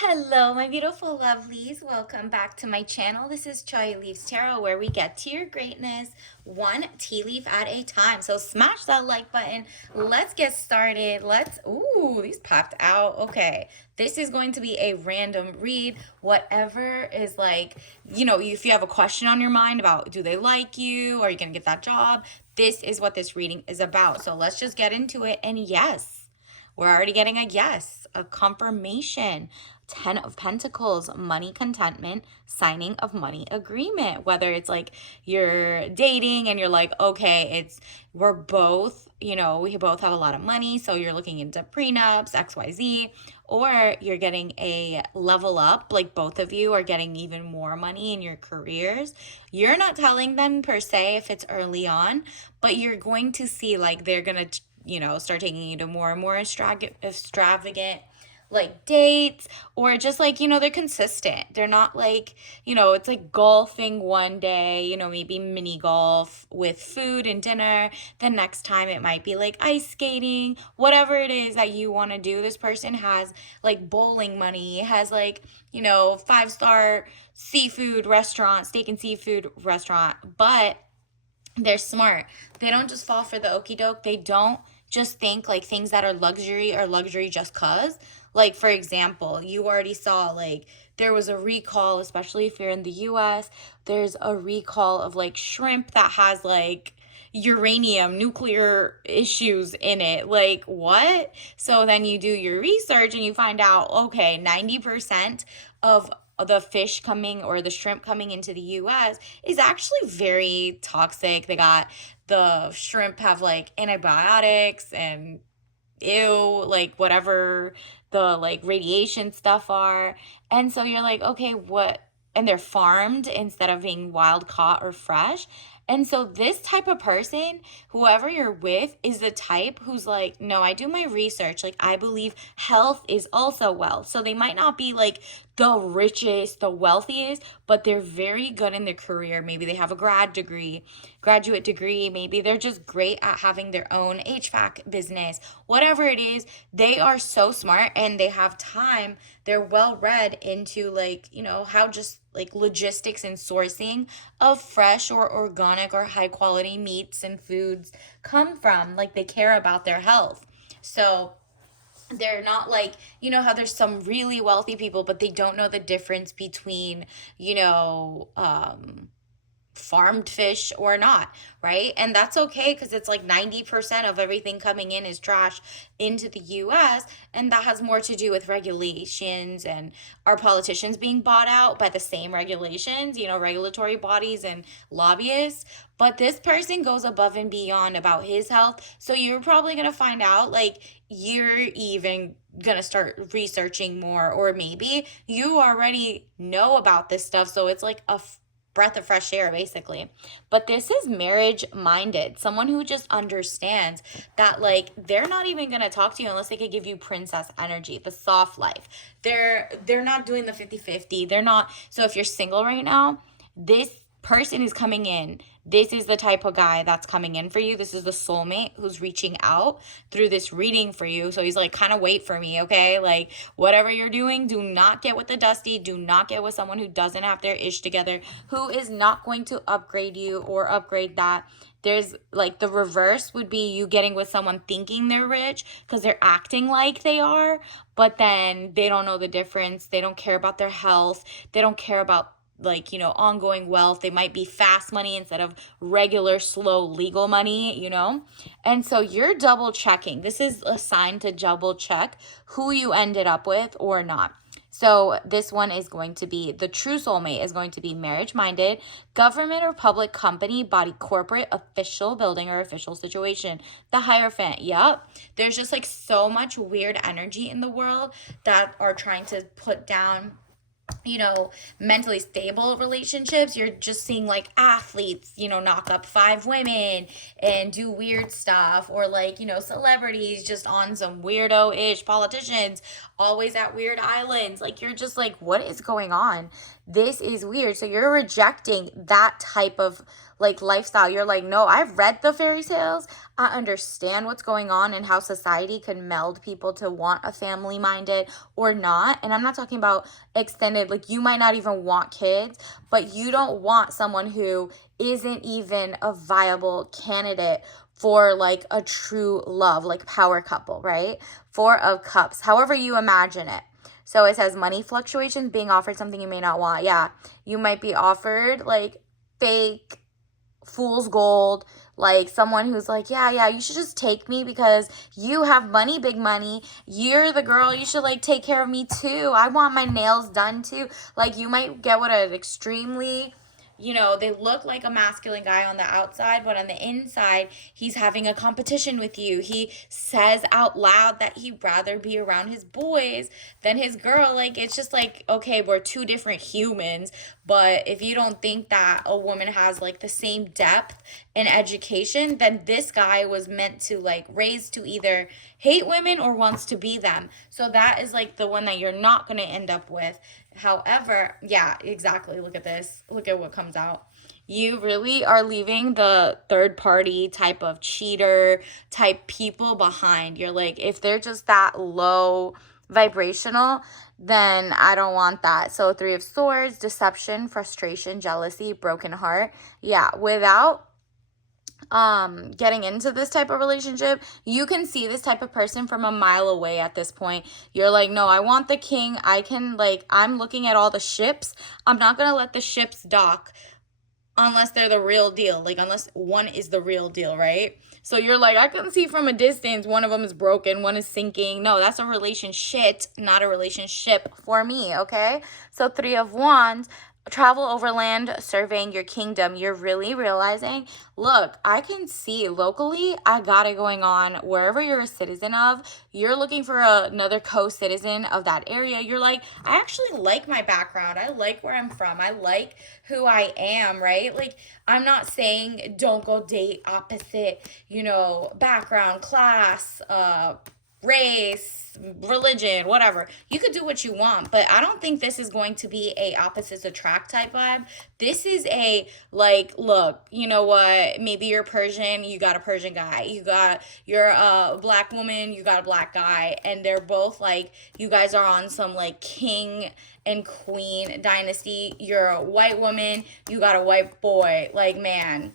Hello, my beautiful lovelies. Welcome back to my channel. This is Chai Leaves Tarot, where we get to your greatness one tea leaf at a time. So smash that like button. Let's get started. Ooh, these popped out. Okay. This is going to be a random read. Whatever is if you have a question on your mind about do they like you? Are you going to get that job? This is what this reading is about. So let's just get into it. And yes, we're already getting a yes, a confirmation. 10 of Pentacles, money contentment, signing of money agreement. Whether it's like you're dating and you're like, okay, we're both, we both have a lot of money, so you're looking into prenups, XYZ, or you're getting a level up, like both of you are getting even more money in your careers. You're not telling them per se if it's early on, but you're going to see like they're going to start taking you to more and more extravagant like dates, or just like they're consistent. They're not like it's like golfing one day, maybe mini golf with food and dinner. The next time it might be like ice skating. Whatever it is that you want to do, this person has like bowling money, has like 5-star seafood restaurant, steak and seafood restaurant. But they're smart. They don't just fall for the okey doke. They don't just think like things that are luxury just cause. Like, for example, you already saw like there was a recall, especially if you're in the US, there's a recall of like shrimp that has like uranium, nuclear issues in it. Like, what? So then you do your research and you find out, okay, 90% of the fish coming or the shrimp coming into the US is actually very toxic. The shrimp have like antibiotics and ew, like whatever the like radiation stuff are. And so you're like, okay, what? And they're farmed instead of being wild caught or fresh. And so this type of person, whoever you're with, is the type who's like, no, I do my research. Like, I believe health is also wealth. So they might not be like the richest, the wealthiest, but they're very good in their career. Maybe they have a graduate degree. Maybe they're just great at having their own HVAC business. Whatever it is, they are so smart and they have time. They're well read into like, how just like logistics and sourcing of fresh or organic or high quality meats and foods come from. Like, they care about their health. So they're not like, how there's some really wealthy people, but they don't know the difference between, farmed fish or not, right? And that's okay, because it's like 90% of everything coming in is trash into the US, and that has more to do with regulations and our politicians being bought out by the same regulations, regulatory bodies and lobbyists. But this person goes above and beyond about his health, so you're probably going to find out like you're even gonna start researching more, or maybe you already know about this stuff, so it's like a breath of fresh air basically. But this is marriage minded, someone who just understands that like they're not even going to talk to you unless they could give you princess energy, the soft life. They're not doing the 50-50. They're not. So if you're single right now, this person is coming in. This is the type of guy that's coming in for you. This is the soulmate who's reaching out through this reading for you. So he's like, kind of wait for me, okay? Like, whatever you're doing, do not get with the dusty. Do not get with someone who doesn't have their ish together, who is not going to upgrade you or upgrade that. There's like the reverse would be you getting with someone thinking they're rich because they're acting like they are, but then they don't know the difference. They don't care about their health. They don't care about like, ongoing wealth. They might be fast money instead of regular, slow, legal money, And so you're double checking. This is a sign to double check who you ended up with or not. So this one is going to be, the true soulmate is going to be marriage-minded, government or public company, body, corporate, official building, or official situation. The Hierophant, yep. There's just like so much weird energy in the world that are trying to put down mentally stable relationships. You're just seeing like athletes, knock up 5 women and do weird stuff, or like, celebrities just on some weirdo-ish, politicians always at weird islands. Like, you're just like, what is going on? This is weird. So you're rejecting that type of like lifestyle. You're like, no, I've read the fairy tales. I understand what's going on and how society can meld people to want a family minded or not. And I'm not talking about extended, like you might not even want kids, but you don't want someone who isn't even a viable candidate for like a true love, like power couple, right? Four of Cups, however you imagine it. So it says money fluctuations, being offered something you may not want. Yeah, you might be offered like fake fool's gold, like someone who's like, yeah, you should just take me because you have money, big money. You're the girl. You should like take care of me too. I want my nails done too. Like you might get what an extremely, they look like a masculine guy on the outside, but on the inside, he's having a competition with you. He says out loud that he'd rather be around his boys than his girl. Like, it's just like, okay, we're two different humans. But if you don't think that a woman has like the same depth in education, then this guy was meant to like raise to either hate women or wants to be them. So that is like the one that you're not going to end up with. However, yeah, exactly. Look at this. Look at what comes out. You really are leaving the third party type of cheater type people behind. You're like, if they're just that low vibrational, then I don't want that. So Three of Swords, deception, frustration, jealousy, broken heart. Yeah, without getting into this type of relationship, you can see this type of person from a mile away at this point. You're like, no, I want the king. I'm looking at all the ships. I'm not going to let the ships dock unless they're the real deal. Like, unless one is the real deal, right? So you're like, I can see from a distance, one of them is broken, one is sinking. No, that's a relationship, not a relationship for me, okay? So Three of Wands, travel overland, surveying your kingdom. You're really realizing, look, I can see locally, I got it going on. Wherever you're a citizen of, you're looking for another co-citizen of that area. You're like, I actually like my background. I like where I'm from. I like who I am, right? Like, I'm not saying don't go date opposite, background, class, race, religion, whatever. You could do what you want, but I don't think this is going to be a opposites attract type vibe. This is a like, look, you know what? Maybe you're Persian, you got a Persian guy. You're a black woman, you got a black guy, and they're both like, you guys are on some like king and queen dynasty. You're a white woman, you got a white boy. Like, man,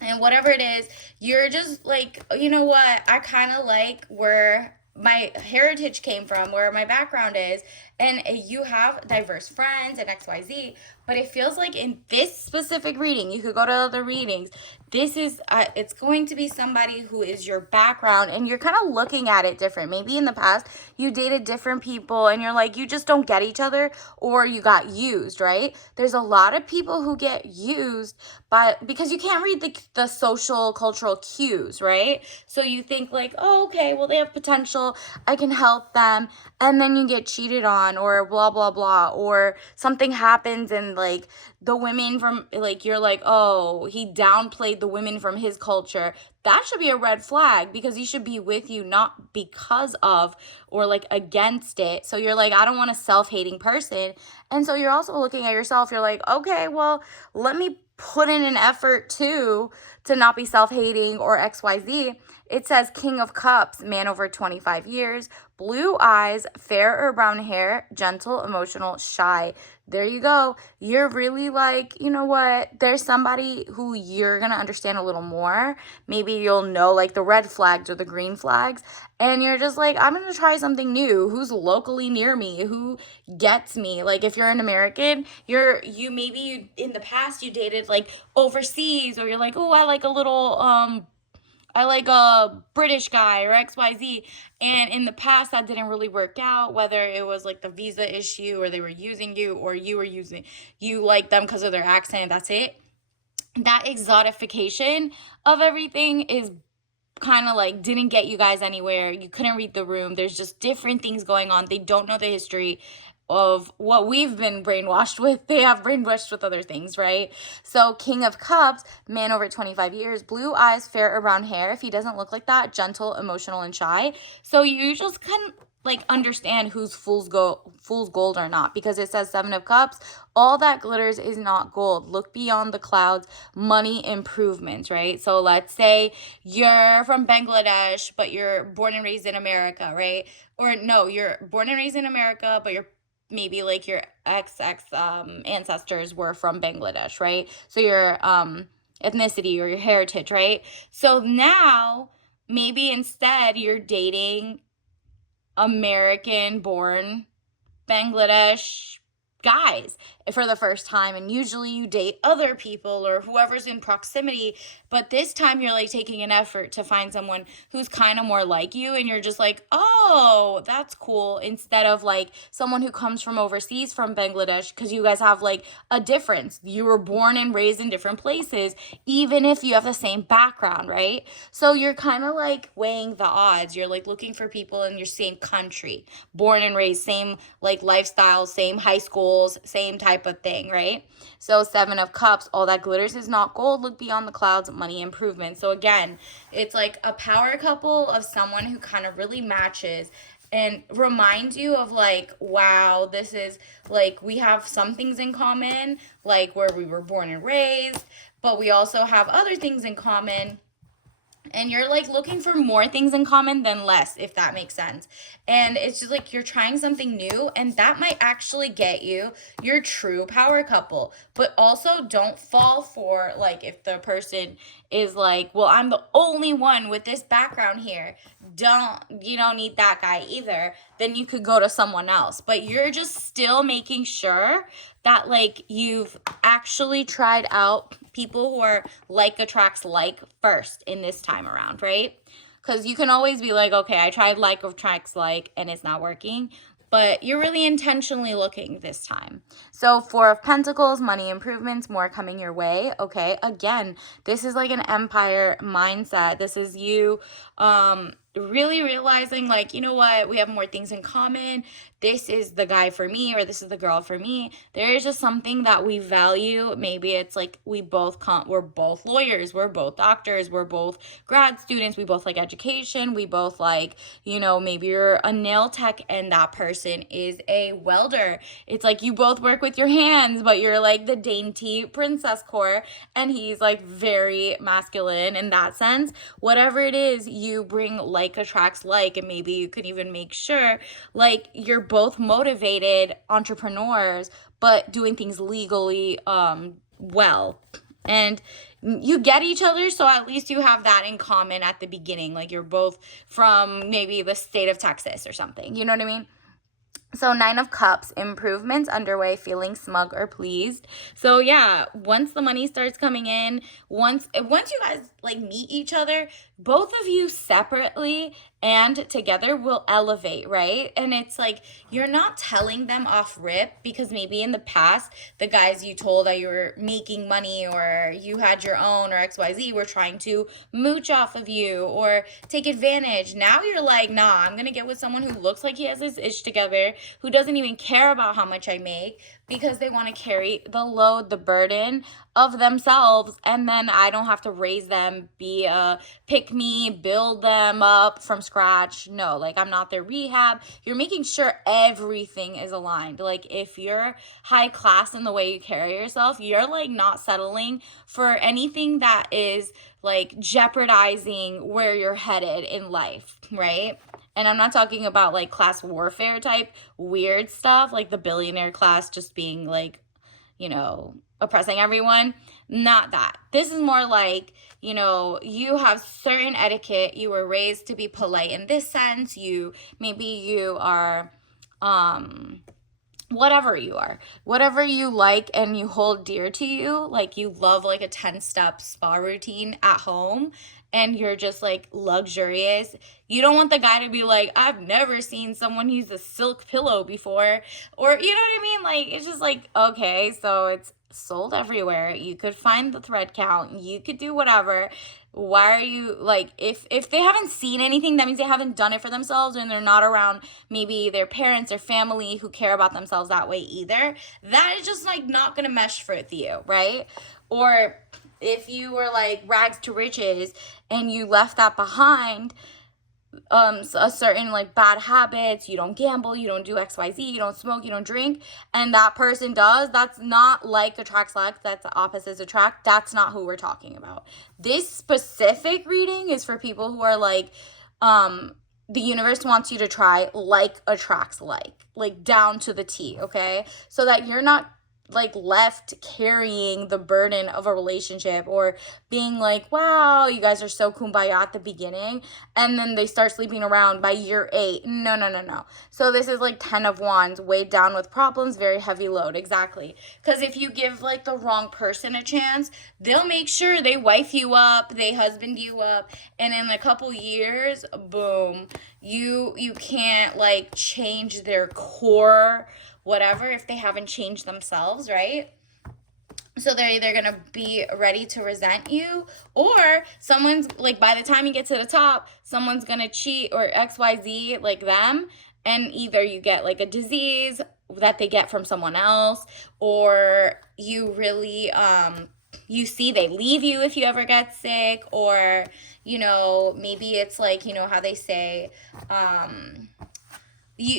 and whatever it is, you're just like, you know what? I kind of like where my heritage came from, where my background is, and you have diverse friends and XYZ, but it feels like in this specific reading, you could go to other readings, this is, it's going to be somebody who is your background, and you're kind of looking at it different. Maybe in the past, you dated different people, and you're like, you just don't get each other, or you got used, right? There's a lot of people who get used, but because you can't read the social, cultural cues, right? So you think like, oh, okay, well, they have potential, I can help them, and then you get cheated on, or blah, blah, blah, or something happens, and like, the women from, like, you're like, oh, he downplayed the women from his culture. That should be a red flag, because he should be with you, not because of or like against it. So you're like, I don't want a self-hating person. And so you're also looking at yourself. You're like, okay, well, let me put in an effort too to not be self-hating or XYZ. It says King of Cups, man over 25 years, blue eyes, fair or brown hair, gentle, emotional, shy. There you go. You're really like, you know what? There's somebody who you're going to understand a little more. Maybe you'll know like the red flags or the green flags. And you're just like, I'm going to try something new. Who's locally near me? Who gets me? Like, if you're an American, you in the past you dated like overseas, or you're like, oh, I like a British guy or XYZ. And in the past, that didn't really work out, whether it was like the visa issue, or they were using you, or you like them because of their accent. That's it. That exotification of everything is kind of like didn't get you guys anywhere. You couldn't read the room. There's just different things going on. They don't know the history of what we've been brainwashed with. They have brainwashed with other things, right? So King of Cups, man over 25 years, blue eyes, fair or brown hair. If he doesn't look like that, gentle, emotional, and shy. So you just like understand who's fool's gold or not, because it says 7 of cups. All that glitters is not gold. Look beyond the clouds. Money improvements, right? So let's say you're from Bangladesh but you're born and raised in America, right? Or no, you're born and raised in America but you're maybe like your ex ancestors were from Bangladesh, right? So your ethnicity or your heritage, right? So now maybe instead you're dating American born Bangladesh guys for the first time, and usually you date other people or whoever's in proximity, but this time you're like taking an effort to find someone who's kind of more like you, and you're just like, oh, that's cool, instead of like someone who comes from overseas from Bangladesh, because you guys have like a difference. You were born and raised in different places, even if you have the same background, right? So you're kind of like weighing the odds. You're like looking for people in your same country, born and raised, same like lifestyle, same high schools, same type of thing, right? So 7 of cups, all that glitters is not gold. Look beyond the clouds, money improvement. So again, it's like a power couple of someone who kind of really matches and remind you of like, wow, this is like, we have some things in common, like where we were born and raised, but we also have other things in common, and you're like looking for more things in common than less, if that makes sense. And it's just like you're trying something new, and that might actually get you your true power couple. But also don't fall for like, if the person is like, well, I'm the only one with this background here, you don't need that guy either, then you could go to someone else. But you're just still making sure that like you've actually tried out people who are like attracts like first in this time around, right? Because you can always be like, okay, I tried like attracts like and it's not working, but you're really intentionally looking this time. So 4 of Pentacles, money improvements, more coming your way. Okay, again, this is like an empire mindset. This is you really realizing like, you know what, we have more things in common. This is the guy for me, or this is the girl for me. There is just something that we value. Maybe it's like we're both lawyers, we're both doctors, we're both grad students, we both like education, we both like, maybe you're a nail tech and that person is a welder. It's like you both work with your hands, but you're like the dainty princess core and he's like very masculine in that sense. Whatever it is, you bring like attracts like, and maybe you could even make sure like you're both motivated entrepreneurs, but doing things legally well. And you get each other, so at least you have that in common at the beginning. Like you're both from maybe the state of Texas or something. You know what I mean? So 9 of Cups, improvements underway, feeling smug or pleased. So yeah, once the money starts coming in, once you guys like meet each other, both of you separately and together will elevate, right? And it's like you're not telling them off rip, because maybe in the past the guys you told that you were making money or you had your own or XYZ were trying to mooch off of you or take advantage. Now you're like, nah, I'm gonna get with someone who looks like he has his ish together, who doesn't even care about how much I make, because they want to carry the load, the burden of themselves, and then I don't have to raise them, be a pick me, build them up from scratch. No, like I'm not their rehab. You're making sure everything is aligned. Like if you're high class in the way you carry yourself, you're like not settling for anything that is like jeopardizing where you're headed in life, right? And I'm not talking about like class warfare type weird stuff, like the billionaire class just being like, oppressing everyone. Not that. This is more like, you have certain etiquette. You were raised to be polite in this sense. Maybe you are, whatever you are, whatever you like and you hold dear to you, like you love like a 10-step spa routine at home and you're just like luxurious. You don't want the guy to be like, I've never seen someone use a silk pillow before, or you know what I mean? Like it's just like, okay, so it's sold everywhere. You could find the thread count, you could do whatever. Why are you like, if they haven't seen anything, that means they haven't done it for themselves, and they're not around maybe their parents or family who care about themselves that way either. That is just like not gonna mesh with you, right? Or if you were like rags to riches and you left that behind, a certain like bad habits, you don't gamble, you don't do XYZ, you don't smoke, you don't drink, and that person does, that's not like attracts like, that's opposites attract. That's not who we're talking about. This specific reading is for people who are like, the universe wants you to try like attracts like down to the T, okay? So that you're not like left carrying the burden of a relationship or being like, wow, you guys are so kumbaya at the beginning, and then they start sleeping around by year 8. No, no, no, no. So this is like 10 of wands, weighed down with problems, very heavy load. Exactly. Because if you give like the wrong person a chance, they'll make sure they wife you up, they husband you up, and in a couple years, boom, you can't like change their core whatever if they haven't changed themselves, right? So they're either going to be ready to resent you, or someone's like, by the time you get to the top, someone's going to cheat or XYZ like them, and either you get like a disease that they get from someone else, or you really you see they leave you if you ever get sick, or maybe it's like, how they say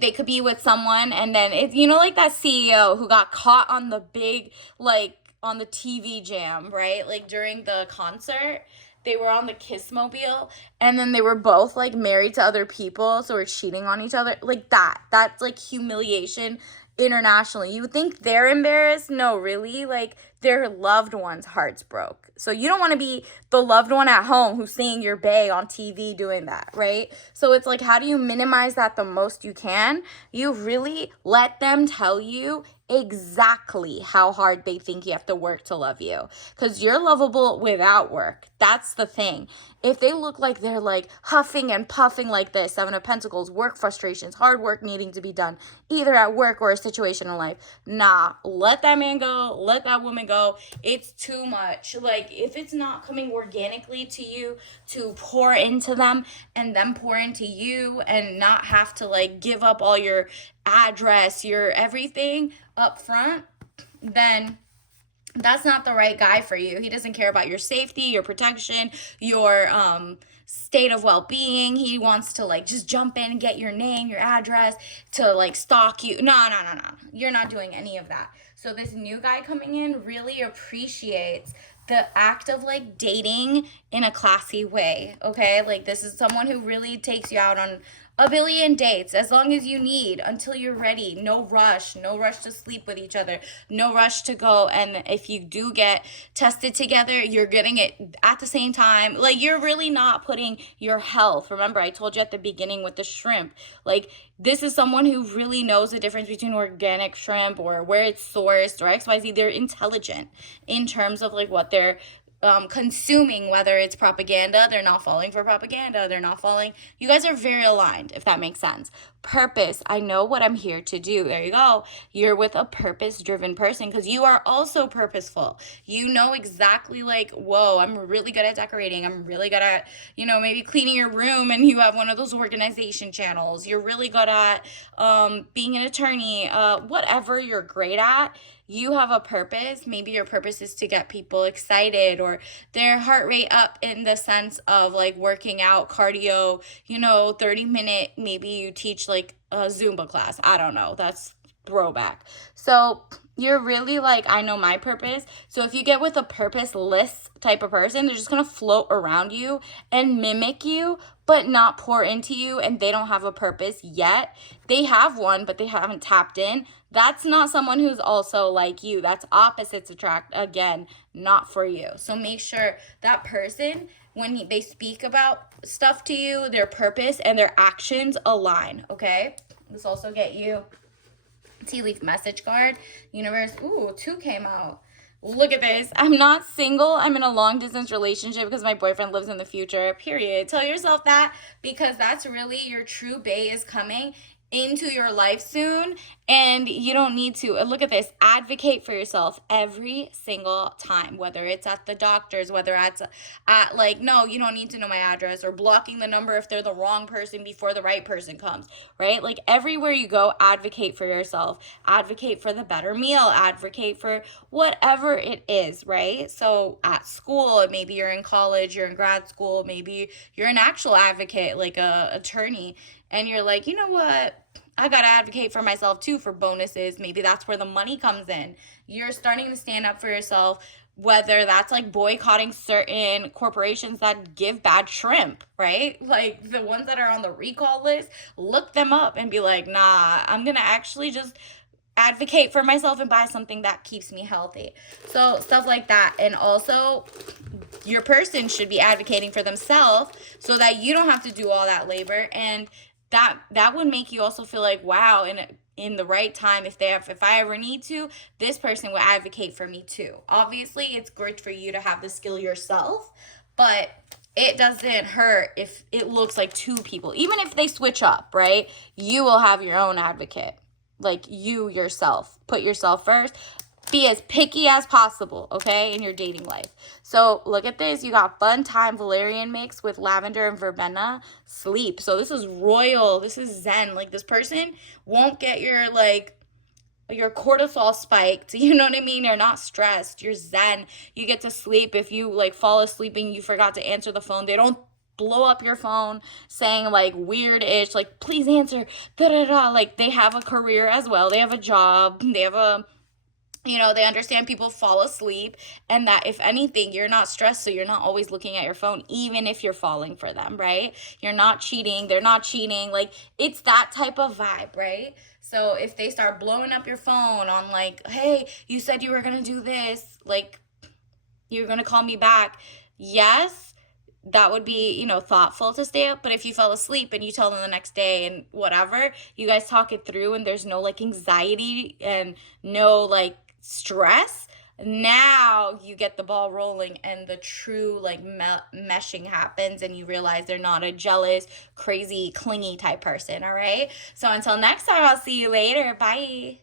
they could be with someone, and then it's like that CEO who got caught on the big, like on the TV jam, right? Like during the concert, they were on the Kiss Mobile, and then they were both like married to other people, so we're cheating on each other. Like that's like humiliation internationally. You would think they're embarrassed? No, really, like their loved one's hearts broke. So you don't want to be the loved one at home who's seeing your bae on TV doing that, right? So it's like, how do you minimize that the most you can? You really let them tell you exactly how hard they think you have to work to love you, because you're lovable without work. That's the thing. If they look like they're like huffing and puffing like this, 7 of Pentacles, work frustrations, hard work needing to be done, either at work or a situation in life, nah, let that man go, let that woman go. It's too much. Like, if it's not coming organically to you to pour into them and them pour into you, and not have to like give up all your address, your everything up front, then that's not the right guy for you. He doesn't care about your safety, your protection, your state of well-being. He wants to like just jump in and get your name, your address, to like stalk you. No. You're not doing any of that. So this new guy coming in really appreciates the act of like dating in a classy way, okay? Like, this is someone who really takes you out on a billion dates as long as you need, until you're ready. No rush to sleep with each other, no rush to go. And if you do get tested together, you're getting it at the same time. Like, you're really not putting your health. Remember, I told you at the beginning with the shrimp, like, this is someone who really knows the difference between organic shrimp or where it's sourced or XYZ. They're intelligent in terms of like what they're consuming, whether it's propaganda. They're not falling for propaganda. They're not falling. You guys are very aligned, if that makes sense. Purpose. I know what I'm here to do. There you go. You're with a purpose-driven person, because you are also purposeful. You know exactly like, whoa, I'm really good at decorating. I'm really good at, maybe cleaning your room, and you have one of those organization channels. You're really good at being an attorney. Whatever you're great at, you have a purpose. Maybe your purpose is to get people excited, or their heart rate up, in the sense of like working out, cardio, 30-minute, maybe you teach like a Zumba class. I don't know. That's throwback. So you're really like, I know my purpose. So if you get with a purposeless type of person, they're just going to float around you and mimic you, but not pour into you, and they don't have a purpose yet. They have one, but they haven't tapped in. That's not someone who's also like you. That's opposites attract. Again, not for you. So make sure that person, when they speak about stuff to you, their purpose and their actions align, okay? Let's also get you tea leaf message card. Universe, ooh, 2 came out. Look at this. I'm not single. I'm in a long distance relationship because my boyfriend lives in the future, period. Tell yourself that, because that's really your true bae is coming into your life soon, and you don't need to. Look at this. Advocate for yourself every single time, whether it's at the doctor's, whether it's at like, no, you don't need to know my address, or blocking the number if they're the wrong person before the right person comes, right? Like everywhere you go, advocate for yourself, advocate for the better meal, advocate for whatever it is, right? So at school, maybe you're in college, you're in grad school, maybe you're an actual advocate, like a attorney, and you're like, you know what? I got to advocate for myself too for bonuses. Maybe that's where the money comes in. You're starting to stand up for yourself, whether that's like boycotting certain corporations that give bad shrimp, right? Like the ones that are on the recall list, look them up and be like, nah, I'm going to actually just advocate for myself and buy something that keeps me healthy. So stuff like that. And also, your person should be advocating for themselves so that you don't have to do all that labor, and that would make you also feel like, wow, and in the right time, if I ever need to, this person will advocate for me too. Obviously, it's great for you to have the skill yourself, but it doesn't hurt if it looks like two people. Even if they switch up, right? You will have your own advocate. Like you yourself. Put yourself first. Be as picky as possible, okay, in your dating life. So look at this. You got Fun Time Valerian mix with lavender and verbena. Sleep. So this is royal. This is zen. Like this person won't get your cortisol spiked. You know what I mean? You're not stressed. You're zen. You get to sleep. If you like fall asleep and you forgot to answer the phone, they don't blow up your phone saying like weird-ish, like, please answer, da-da-da. Like they have a career as well. They have a job. They have they understand people fall asleep, and that if anything, you're not stressed, so you're not always looking at your phone, even if you're falling for them, right? You're not cheating. They're not cheating. Like, it's that type of vibe, right? So if they start blowing up your phone on like, hey, you said you were going to do this, like, you're going to call me back. Yes, that would be, thoughtful to stay up. But if you fell asleep and you tell them the next day and whatever, you guys talk it through and there's no like anxiety and no like stress, now you get the ball rolling and the true like meshing happens, and you realize they're not a jealous, crazy, clingy type person. All right. So until next time, I'll see you later. Bye.